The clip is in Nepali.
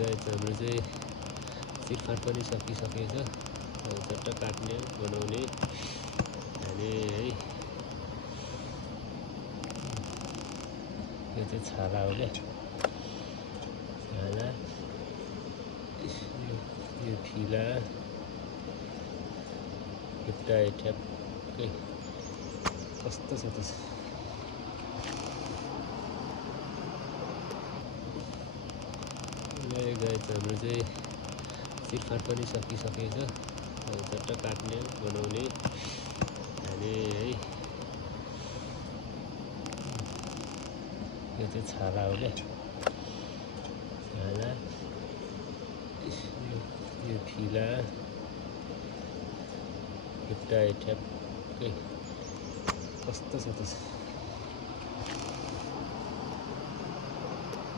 गाइस हाम्रो चाहिँ सिरफार पनि सकिसकेछ। चट्ट काट्ने बनाउने खाने है। यो चाहिँ छाला हो क्या, छाला। यो फिला खुट्टा ठ्याक्कै कस्तो छ त। गाइस हाम्रो चाहिँ सिरफार पनि सकिसकेछ। चट्ट काट्ने बनाउने खाने है। यो चाहिँ छाला हो क्या, छाला। यो फिला खुट्टा ठ्याक्कै कस्तो छ त।